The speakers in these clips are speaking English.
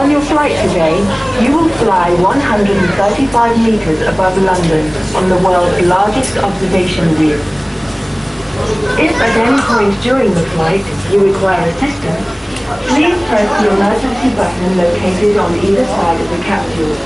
On your flight today, you will fly 135 meters above London on the world's largest observation view. If at any point during the flight you require assistance, please press the emergency button located on either side of the capsule.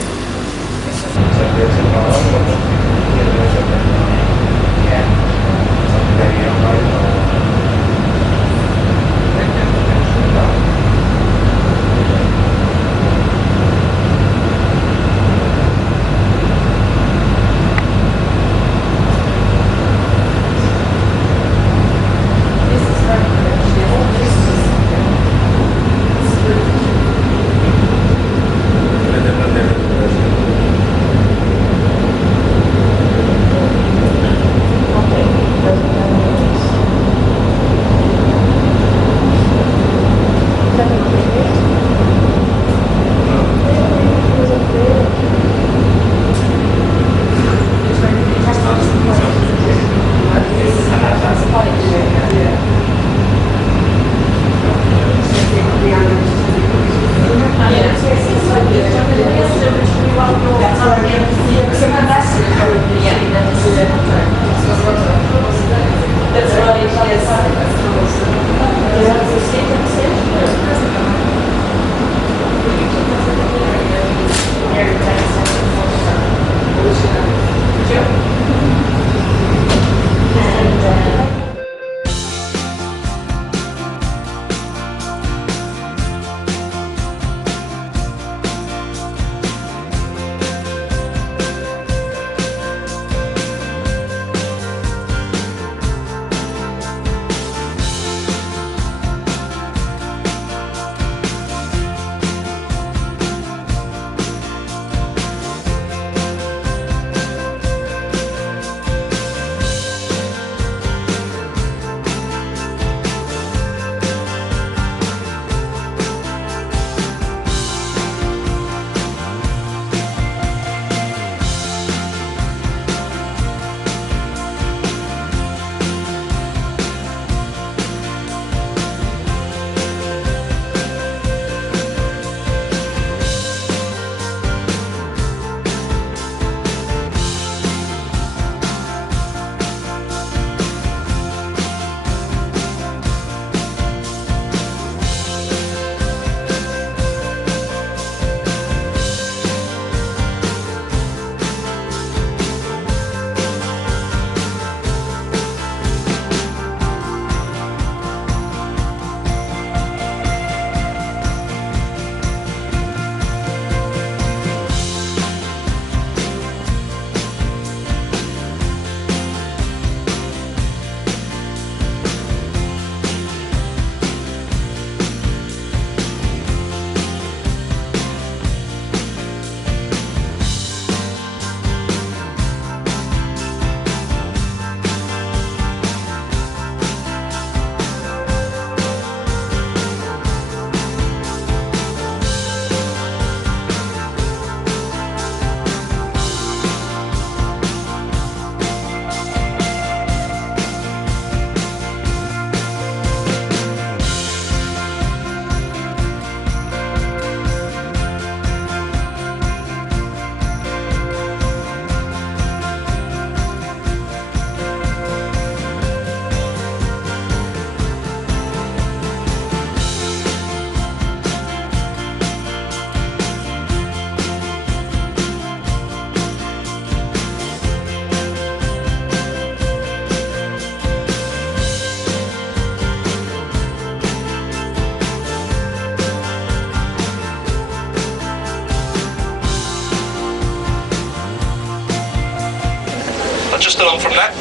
Just along from that,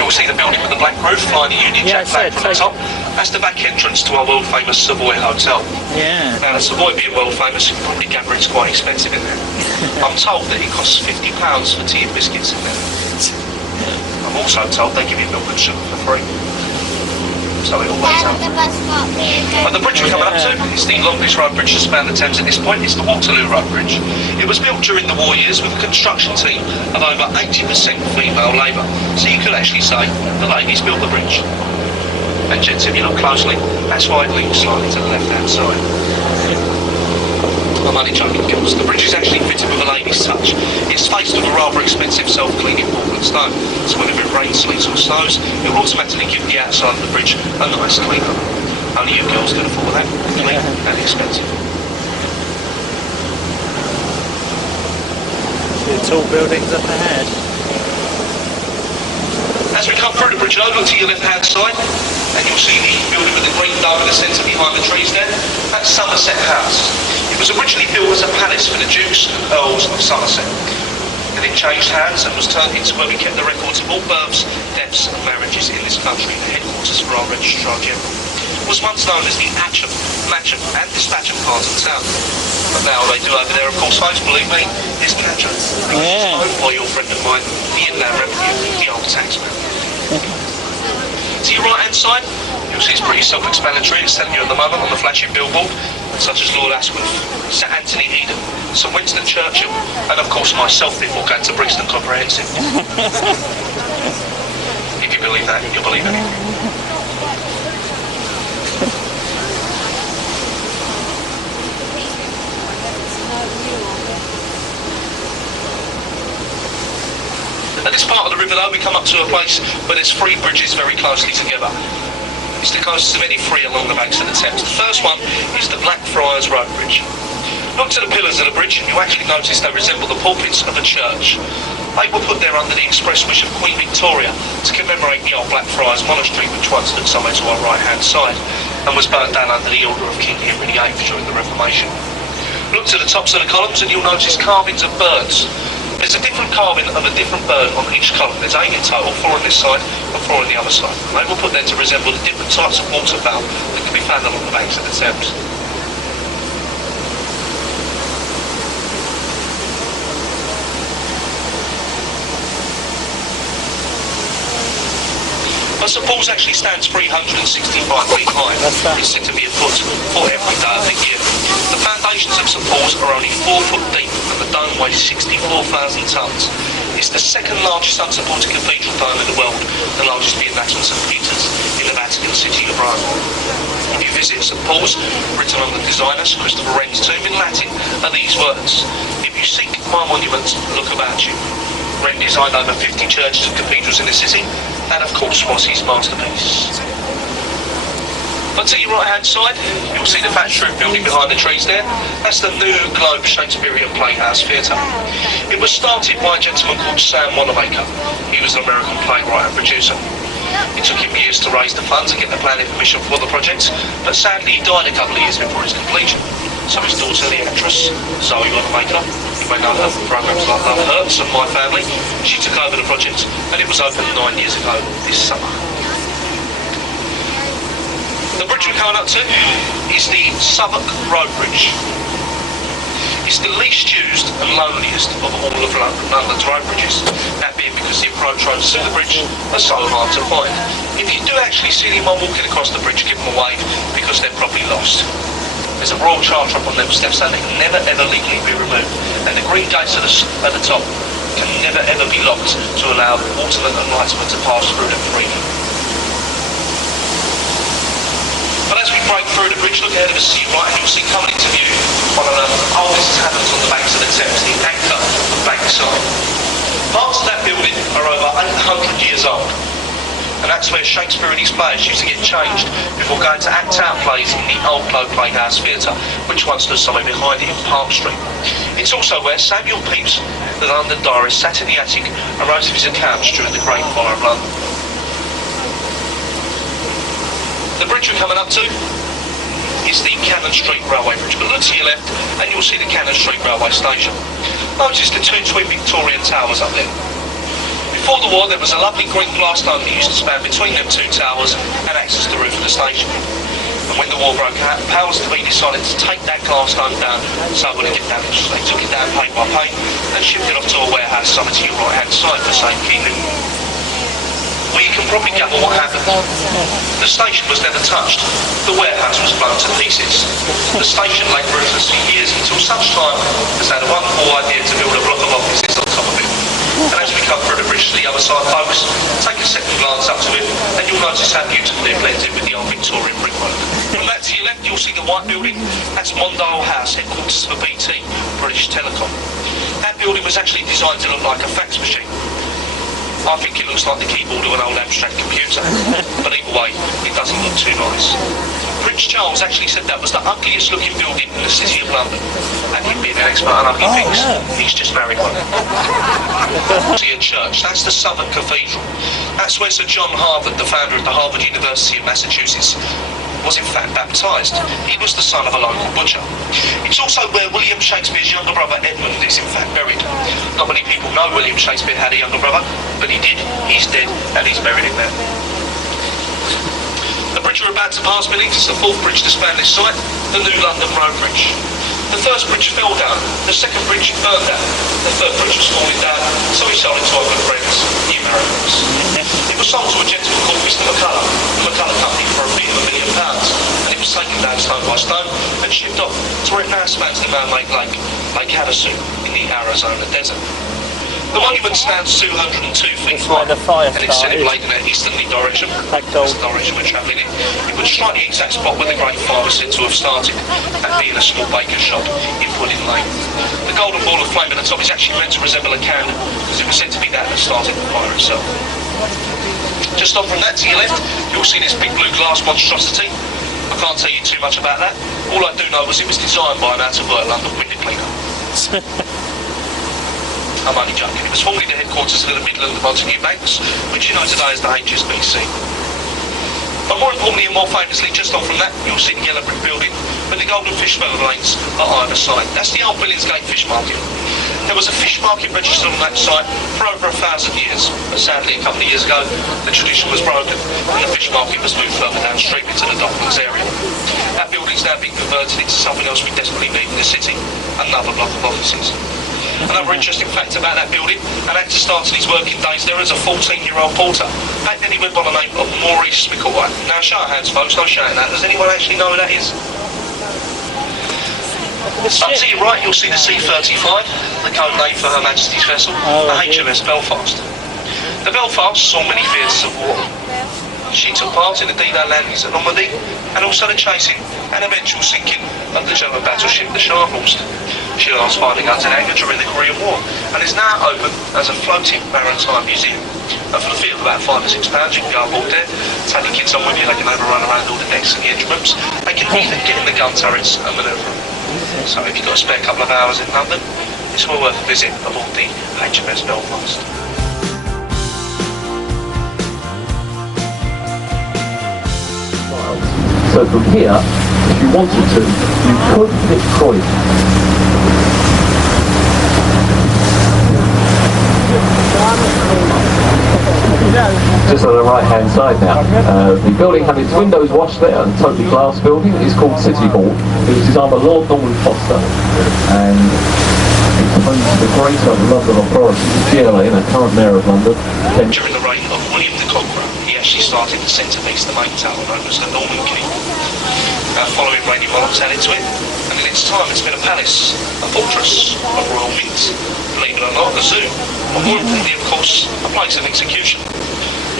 you'll see the building with the black roof, flying the Union Jack flag from the top. That's the back entrance to our world famous Savoy Hotel. Yeah. Now, the Savoy being world famous, you can probably gather it's quite expensive in there. I'm told that it costs £50 for tea and biscuits in there. I'm also told they give you milk and sugar for free. So it all works out. But the bridge we're coming up to is the longest road bridge to span the Thames at this point. It's the Waterloo Road Bridge. It was built during the war years with a construction team of over 80% female labour. So you could actually say the ladies built the bridge. And gents, if you look closely, that's why it leans slightly to the left-hand side. I'm only joking, girls. The bridge is actually fitted with a lady's touch. It's faced with a rather expensive self-cleaning Portland stone, so whenever it rains, sleets or snows, it will automatically give the outside of the bridge a nice clean up. Only you girls can afford that. Clean and expensive. The tall buildings up ahead. As we come through the bridge, look to your left-hand side, and you'll see the building with the green dome in the centre behind the trees there. That's Somerset House. It was originally built as a palace for the Dukes and Earls of Somerset. And it changed hands and was turned into where we kept the records of all births, deaths and marriages in this country, the headquarters for our Registrar General. It was once known as the Atcham, Matcham and Dispatcham part of town. But now they do over there, of course, folks, believe me, is Catcher. Yeah. It's owned by your friend of mine, the Inland Revenue, the old taxman. To your right hand side, you'll see it's pretty self-explanatory. It's telling you at the moment on the flashing billboard, such as Lord Asquith, Sir Anthony Eden, Sir Winston Churchill, and of course myself before going to Brixton Comprehensive. If you believe that, you'll believe anything. At this part of the river though, we come up to a place where there's three bridges very closely together. It's the closest of any three along the banks of the Thames. The first one is the Blackfriars Road Bridge. Look to the pillars of the bridge and you'll actually notice they resemble the pulpits of a church. They were put there under the express wish of Queen Victoria to commemorate the old Blackfriars Monastery, which once stood somewhere to our right hand side and was burnt down under the order of King Henry VIII during the Reformation. Look to the tops of the columns and you'll notice carvings of birds. There's a different carving of a different bird on each column. There's 8 in total, 4 on this side and 4 on the other side. They were put there to resemble the different types of waterfowl that can be found along the banks of the Thames. But St Paul's actually stands 365 feet high. It's said to be a foot for every day of the year. The foundations of St Paul's are only 4 foot deep and the dome weighs 64,000 tonnes. It's the second largest unsupported cathedral dome in the world, the largest being that on St Peter's in the Vatican City of Rome. If you visit St Paul's, written on the designer Sir Christopher Wren's tomb in Latin are these words: "If you seek my monument, look about you." Wren designed over 50 churches and cathedrals in the city, and of course was his masterpiece. But to your right hand side, you'll see the thatched roof building behind the trees there. That's the New Globe Shakespearean Playhouse Theatre. It was started by a gentleman called Sam Wanamaker. He was an American playwright and producer. It took him years to raise the funds and get the planning permission for the project, but sadly he died a couple of years before its completion. So his daughter, the actress, Zoe Wanamaker, you may know her from programmes like Love Hurts and My Family, she took over the project and it was opened 9 years ago this summer. The bridge we're coming up to is the Southwark Road Bridge. It's the least used and loneliest of all of London's road bridges, that being because the approach roads to the bridge are so hard to find. If you do actually see anyone walking across the bridge, give them a wave because they're probably lost. There's a royal charter up on them steps and they can never ever legally be removed, and the green gates at the top can never ever be locked to allow watermen and lightsmen to pass through them freely. But as we break through the bridge, look ahead of us to your right and you'll see coming into view one of the oldest taverns on the banks of the Thames, the Anchor Bankside. Parts of that building are over 800 years old, and that's where Shakespeare and his players used to get changed before going to act out plays in the Old Globe Playhouse Theatre, which once stood somewhere behind it in Park Street. It's also where Samuel Pepys, the London diarist, sat in the attic and wrote his accounts during the Great Fire of London. The bridge we're coming up to is the Cannon Street Railway Bridge, but look to your left and you'll see the Cannon Street Railway Station. Notice the 2 twin Victorian towers up there. Before the war there was a lovely green glass dome that used to span between them 2 towers and access the roof of the station. And when the war broke out, the powers to be decided to take that glass dome down so it wouldn't get damaged. They took it down paint by paint and shipped it off to a warehouse somewhere to your right hand side for safekeeping. Well, you can probably gather what happened. The station was never touched. The warehouse was blown to pieces. The station lay roofless for years until such time as they had a wonderful idea to build a block of offices on top of it. And as we come through the bridge to the other side, folks, take a second glance up to it and you'll notice how beautifully it blends in with the old Victorian brickwork. From that to your left, you'll see the white building? That's Mondale House, headquarters for BT, British Telecom. That building was actually designed to look like a fax machine. I think it looks like the keyboard of an old abstract computer, but either way, it doesn't look too nice. Prince Charles actually said that was the ugliest looking building in the city of London, and he'd been an expert on ugly things. He's just married one. Church, that's the Southern Cathedral. That's where Sir John Harvard, the founder of the Harvard University of Massachusetts, was in fact baptised. He was the son of a local butcher. It's also where William Shakespeare's younger brother Edmund is in fact buried. Not many people know William Shakespeare had a younger brother, but he did. He's dead, and he's buried in there. The bridge we're about to pass beneath is the fourth bridge to span this site, the New London Road Bridge. The first bridge fell down, the second bridge burned down, the third bridge was falling down, so we sold it to our good friends, the Americans. It was sold to a gentleman called Mr. McCullough, the McCullough Company, for a bit of £1 million, and it was taken down stone by stone and shipped off to where it now spans the man-made lake, Lake Havasu, in the Arizona desert. The monument stands 202 feet high, and it's set in blade in an easterly direction. That's the direction we're travelling in. It would strike the exact spot where the great fire was said to have started, that being a small baker's shop in Pudding Lane. The golden ball of flame at the top is actually meant to resemble a candle, because it was said to be that started the fire itself. Just on from that to your left, you'll see this big blue glass monstrosity. I can't tell you too much about that. All I do know was it was designed by an out-of-work London window cleaner. I'm only joking. It was formerly the headquarters of the Midland and Montague Banks, which you know today as the HSBC. But more importantly and more famously, just on from that, you'll see the yellow brick building with the golden fish smelling lanes at either side. That's the old Billingsgate Fish Market. There was a fish market registered on that site for over 1,000 years, but sadly a couple of years ago the tradition was broken and the fish market was moved further downstream into the Docklands area. That building's now been converted into something else we desperately need in the city, another block of offices. Another interesting fact about that building, an actor started his working days there as a 14-year-old porter. Back then he went by the name of Maurice McCoy. Now show of hands folks, no shouting that. Does anyone actually know who that is? Up to your right you'll see the C-35, the code name for Her Majesty's vessel, the HMS Belfast. The Belfast saw many theatres of war. She took part in the D-Day landings at Normandy and also the chasing and eventual sinking of the German battleship the Scharnhorst. She last fired the guns in anger during the Korean War and is now open as a floating maritime museum. And for the fee of about £5 or £6 you can go aboard there, take your kids on with you, they can overrun around all the decks and the engine rooms, they can even get in the gun turrets and manoeuvre them. So if you've got a spare couple of hours in London, it's well worth a visit aboard the HMS Belfast. So from here, if you wanted to, you could hit Croydon. Just on the right hand side now. The building had its windows washed there, a totally glass building. It's called City Hall. It was designed by Lord Norman Foster and it's home to the Greater London Authority, GLA, and the current Mayor of London. During the reign of William the Conqueror, he actually started the centrepiece, the main tower known as the Norman Keep. Following reigning monarchs added to it, and in its time it's been a palace, a fortress, a royal mint, believe it or not, a zoo, but more importantly of course, a place of execution.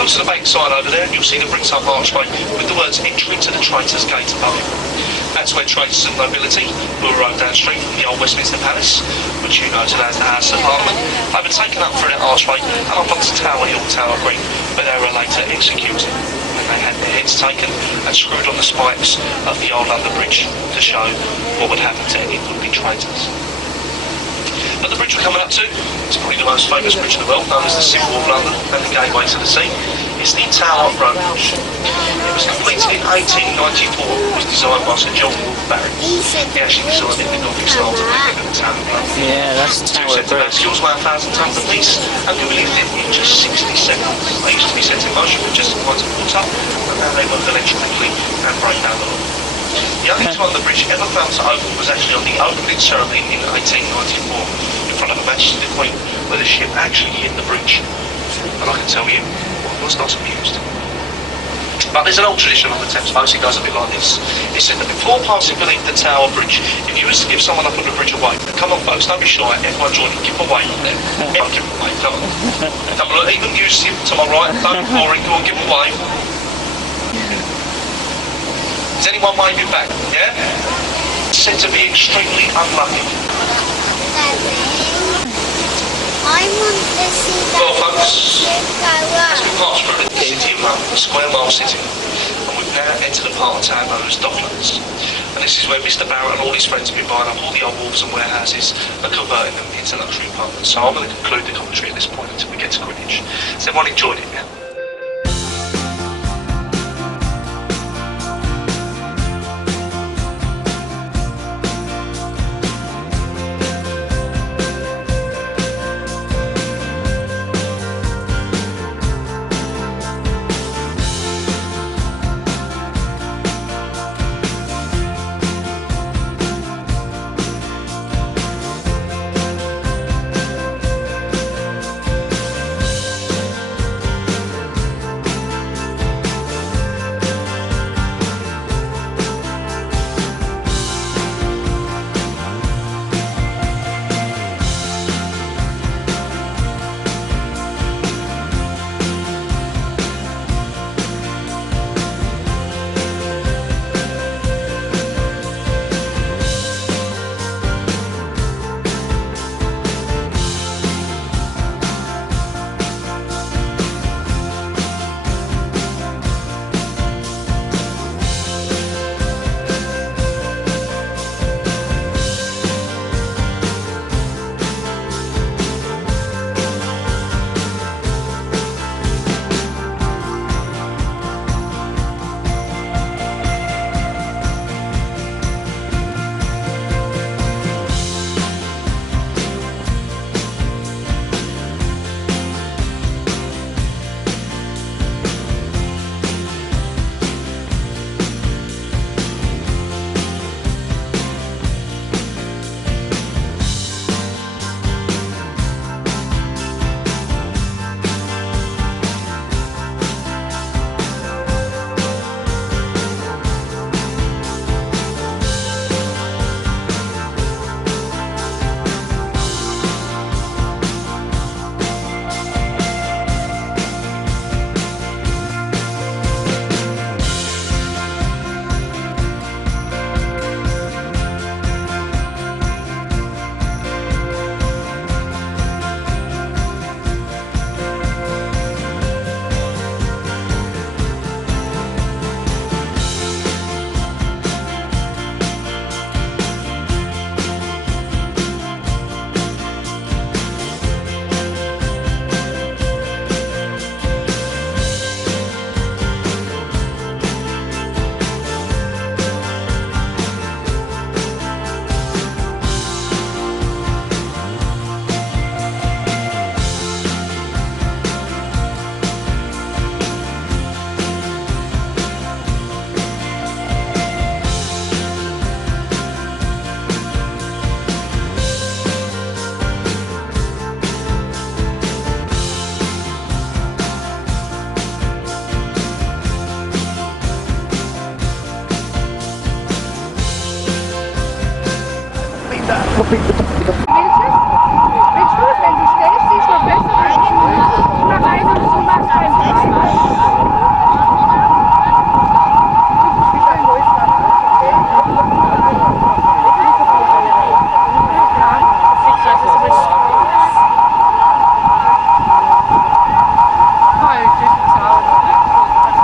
Look to the back side over there and you'll see the bricked up archway with the words entry to the Traitors' Gate above it. That's where traitors and nobility, who arrived downstream from the old Westminster Palace, which you know today as the House of Parliament, they were taken up through that archway and up onto Tower Hill, Tower Green, where they were later executed. And they had their heads taken and screwed on the spikes of the old London Bridge to show what would happen to any would-be traitors. But the bridge we're coming up to is probably the most famous bridge in the world, known as the Symbol of London and the Gateway to the Sea. It's the Tower Road Bridge. It was completed in 1894. It was designed by Sir John Barrett. He actually designed it in the Gothic style to make it the Tower of London. Yeah, that's Tower Bridge. Skills weigh 1,000 tons apiece and we believed it in just 60 seconds. They used to be set in motion with just points of water, and now they work electrically and break down the law. The only time the bridge ever failed to open was actually on the opening ceremony in 1894 in front of Her Majesty the Queen, where the ship actually hit the bridge. And I can tell you, one was not amused. But there's an old tradition on the Thames boat, it goes a bit like this. It's said that before passing beneath the Tower Bridge, if you was to give someone up on the bridge a wave, come on folks, don't be shy, everyone join in, give them a wave on there. Everyone give them a wave, come on. Come on, even you to my right, don't be boring, go on, give them a wave. Is anyone waving back? Yeah? Said to be extremely unlucky. I want to see Well, that folks, ship go as we up. pass through the city of London, the Square Mile City, and we've now entered the part of town known as Docklands. And this is where Mr. Barrett and all his friends have been buying up all the old wharves and warehouses and converting them into luxury apartments. So I'm going to conclude the commentary at this point until we get to Greenwich. So everyone enjoyed it, yeah?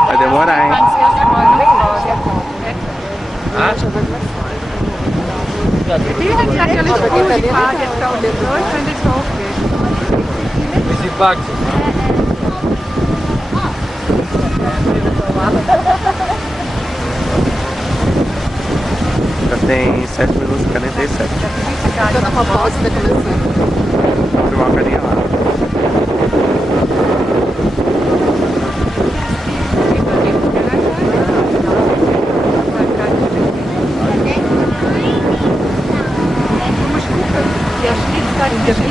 Vai demorar, hein? Esse impacto. Já tem 7 minutos e 47. Tô na pausa, tá começando. Vou filmar uma carinha lá.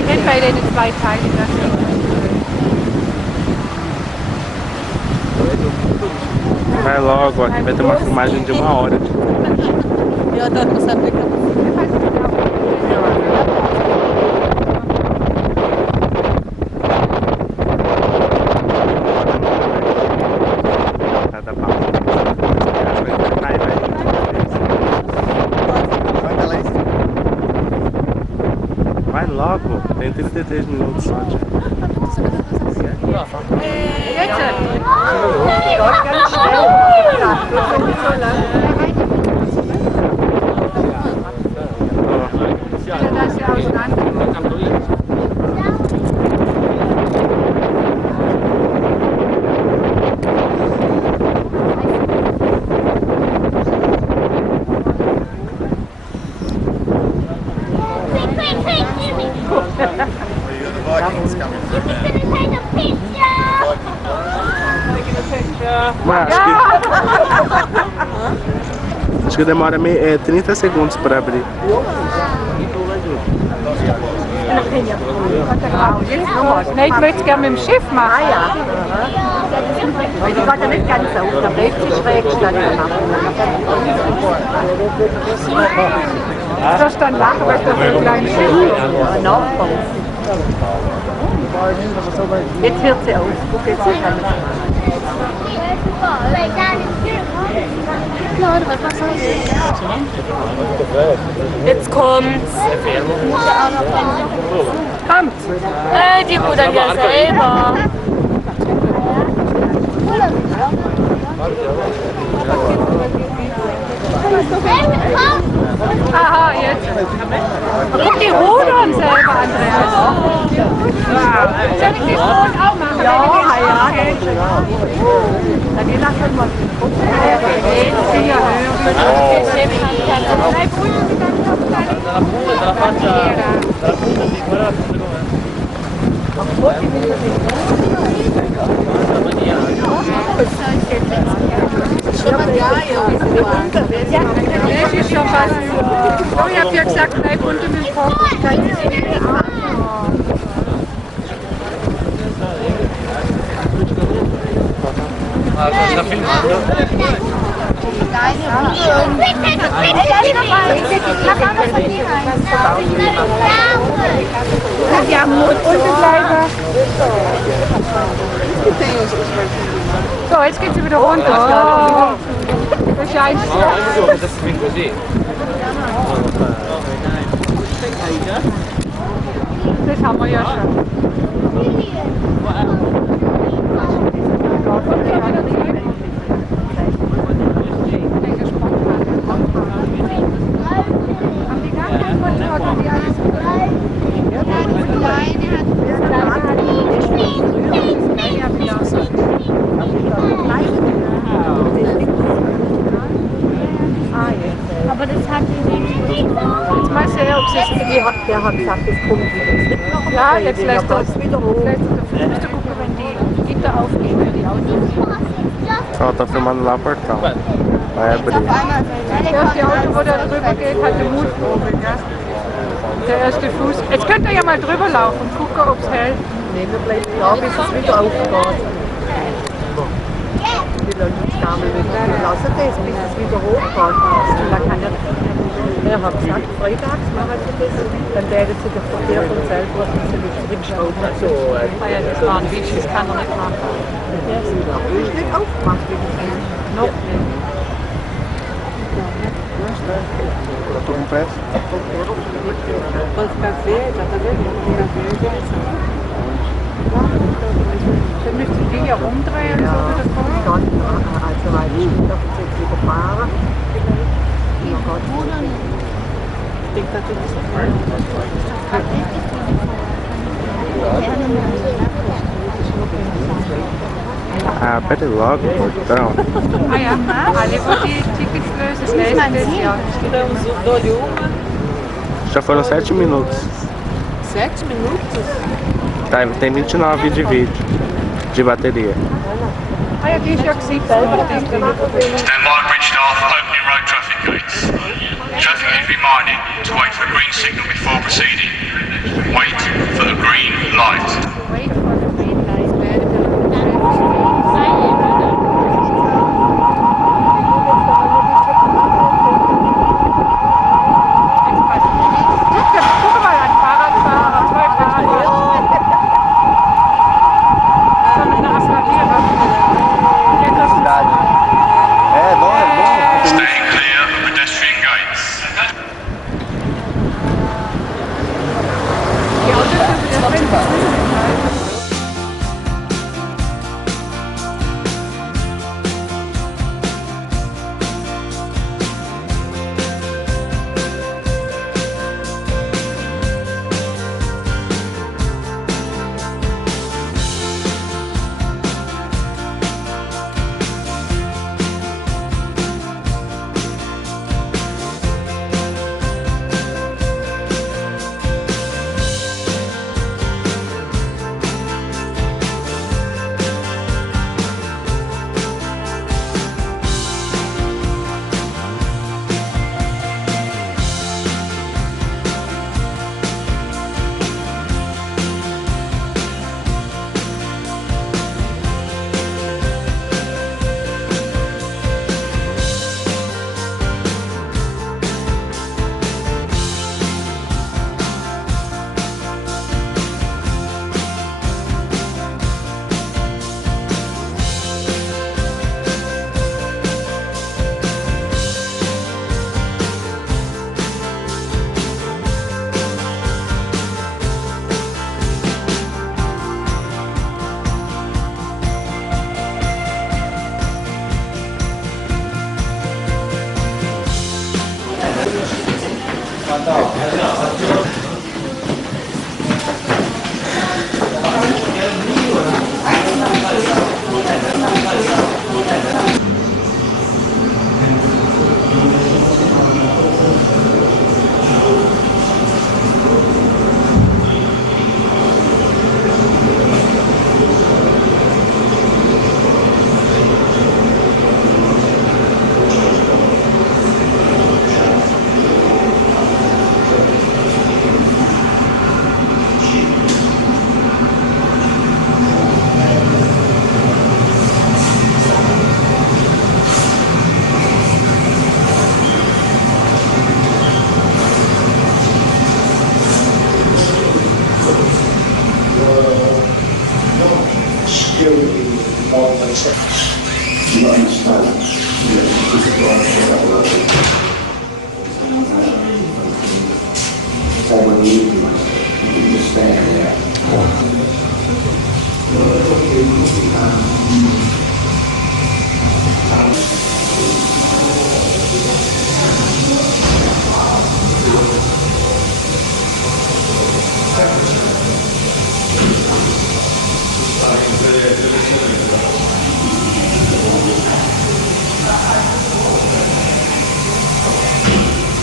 Entweder in 2 Teilen. Vai logo, aqui vai ter uma filmagem de 1 hora. Eu adoro não saber que Cada pausa. Vai, vai. Tem 33 minutos só. Mas acho que demora 30 segundos para abrir. Nee, ich möchte es gerne mit dem Schiff machen. Ah ja. Weil die war ja nicht ganz auf, da bleibt sie schräg standen. Das ist dann lachen, weil das so ein kleines Schiff ist. Nachbau. Jetzt hört sie auf. Guck, jetzt ist alles. Jetzt kommt's. Kommt. Die rudern ja selber. Aha, jetzt. Guck, die rudern selber, Andreas. Soll ich das Boot auch machen? Ja, ja. Dann geh nach mal. Das ist schon was. Oh, ich hab ja gesagt, bleib unter dem Fokus. So, jetzt geht sie wieder runter. Wahrscheinlich. Das haben wir ja schon. Aber das hat sie nicht. Jetzt mal sehen, ob sie es. Der hat gesagt, es kommt wieder. Ja, jetzt lässt er es wieder hoch. Lässt er musst du gucken, wenn die Gitter aufgehen, wenn die Autos. Ó, tá filmando lá o portão. Vai abrir. Das erste Auto, wo da drüber geht, hat den Mutprobe, gell? Der erste Fuß. Jetzt könnt ihr ja mal drüber laufen und gucken, ob es hält. Nee, wir bleiben da, bis es wieder aufgeht. Wir lassen uns gar nicht wieder. Wir lassen das, bis es wieder hochgeht. Da kann er hat gesagt, freitags machen sie das, dann werden sie den Verkehr von selber ein bisschen zurückschrauben. Ah ja, das war ein Witz, das kann er nicht machen. Ja, das ist nicht aufgemacht, wie das ist. Noch nicht. Mas café, já tá vendo? Dann müsst ihr die ja umdrehen, so wie das kommt. Also weil ich darf jetzt wieder fahren. Ich denke, das ist so voll. Abre logo o portão. Ah ja, alle, wo die Tickets lösen, lesen das ja. Já foram 7 minutos. 7 minutos? Tá, tem 29 de vídeo. De bateria. Ah ja, die ist ja gesehen. Stand by bridge staff opening road traffic gates. Traffic is reminded to wait for a green signal before proceeding. Wait for a green light. Wait for the green light. Guck mal, ein Fahrradfahrer, 2 Fahrradfahrer. So mit einer Asfaltierer. Staying clear of pedestrian gates. Die Autos sind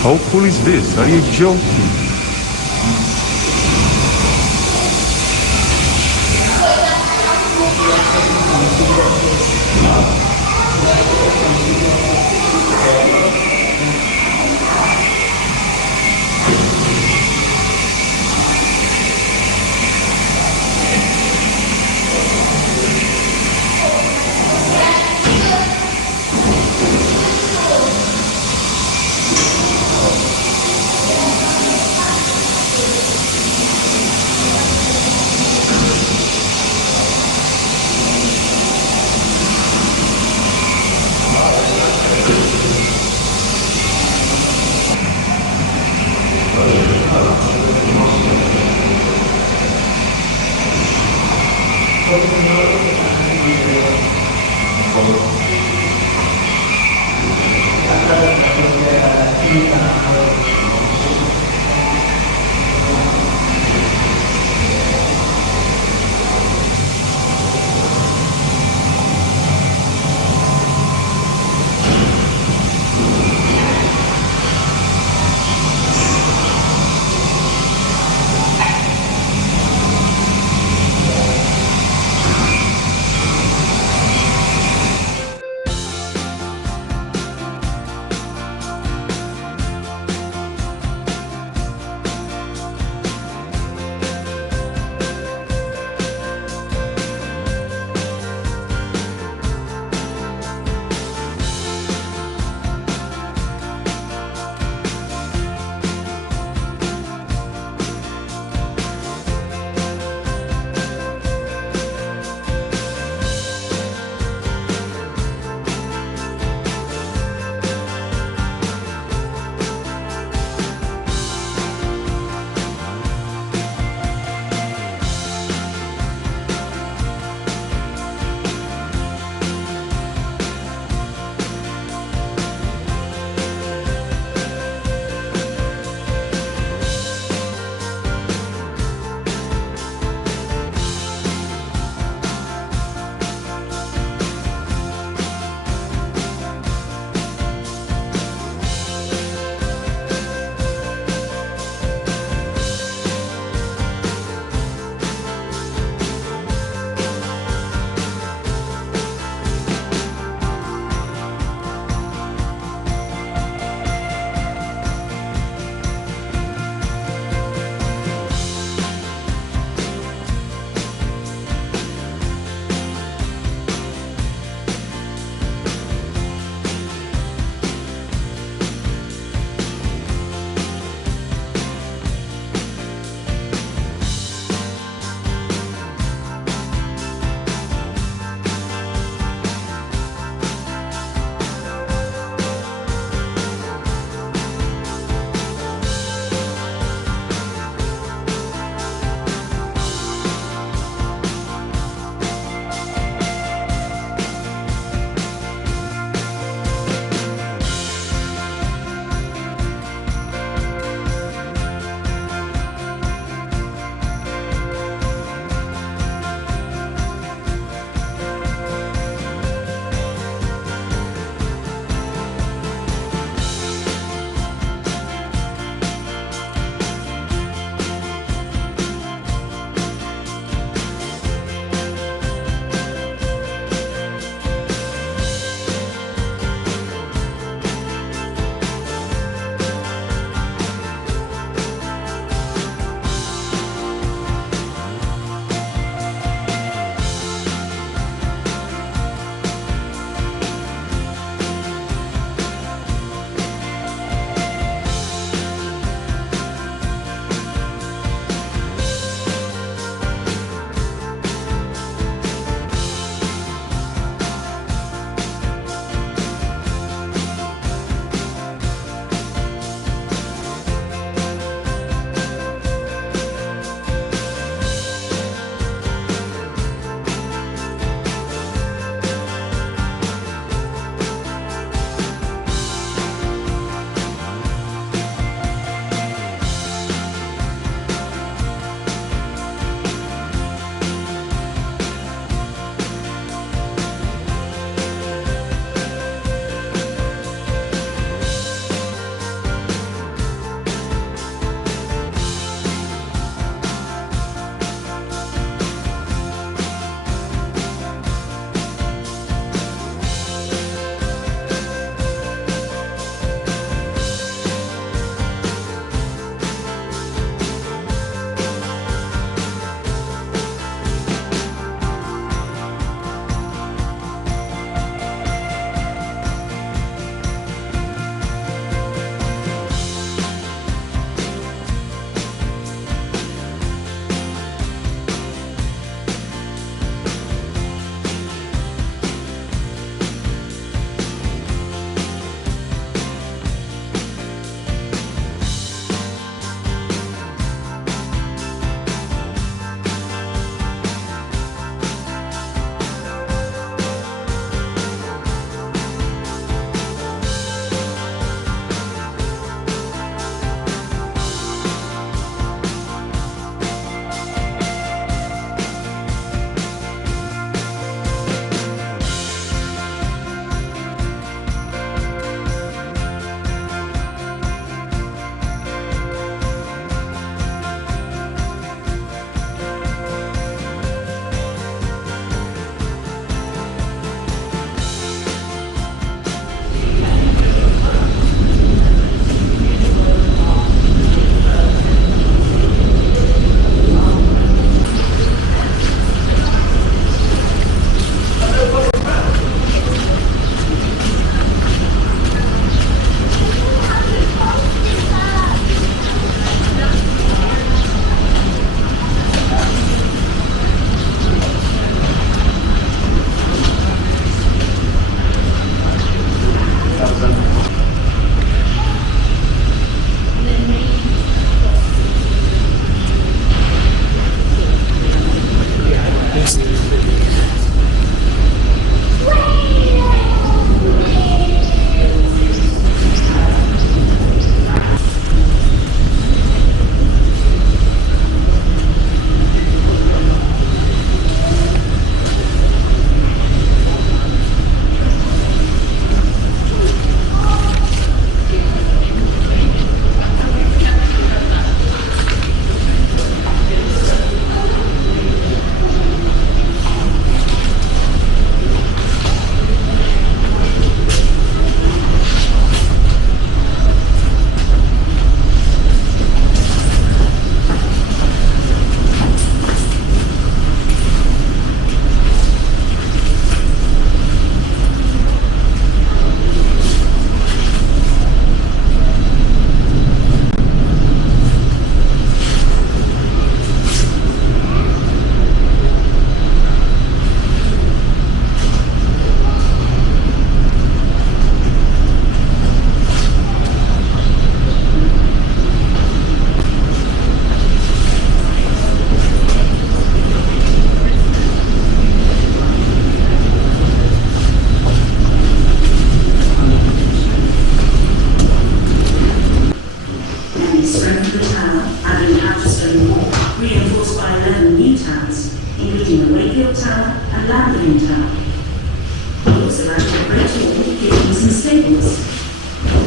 How cool is this? Are you joking?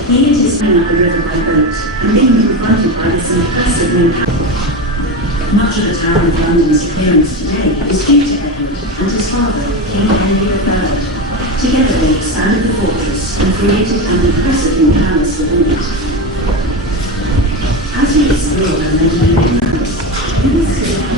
He and his men up the river by boat and being confronted by this impressive new much of the Tower of London's appearance today is due to Edward and his father, King Henry III. Together they expanded the fortress and created an impressive new palace within it. As we explore the legendary palace, we will see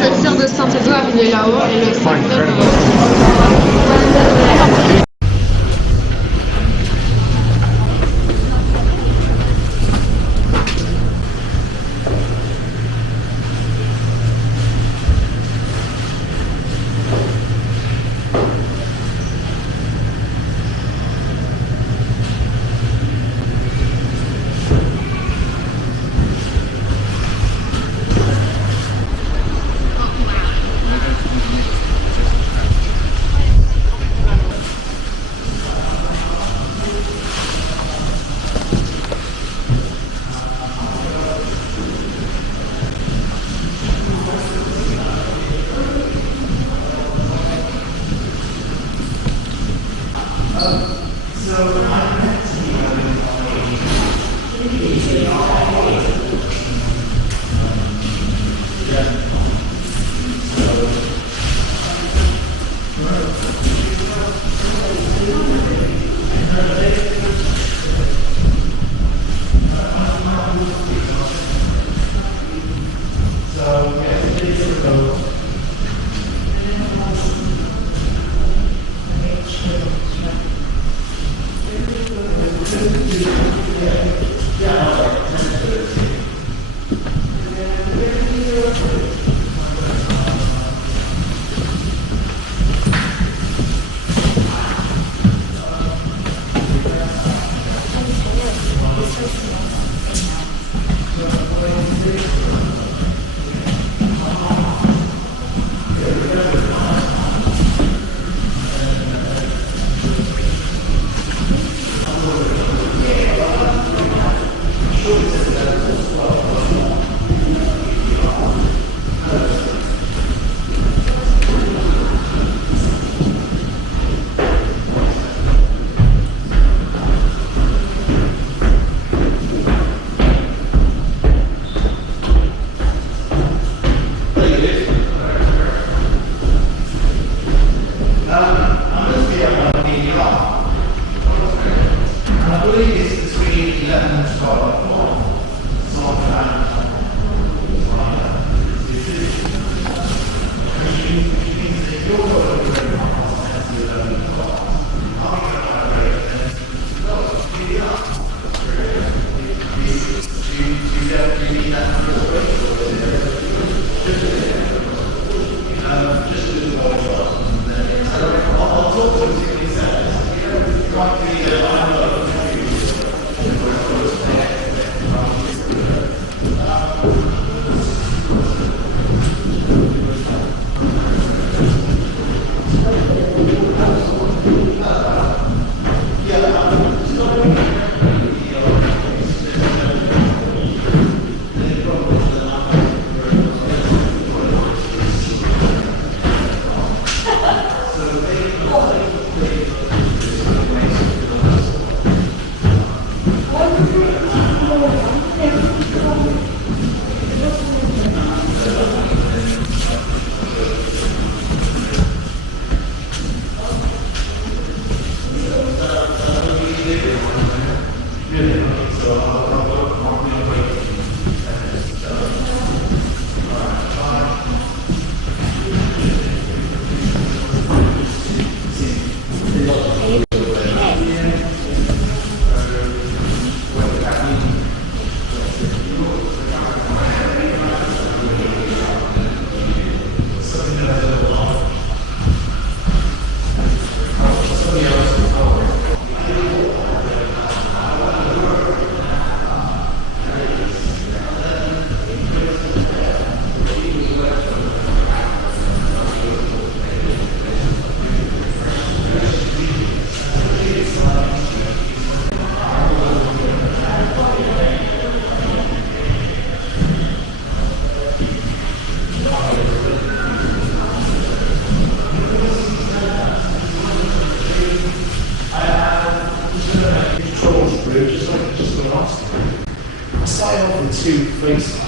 Le cerf de Saint-Édouard, il est là-haut, et le cerf de... the two face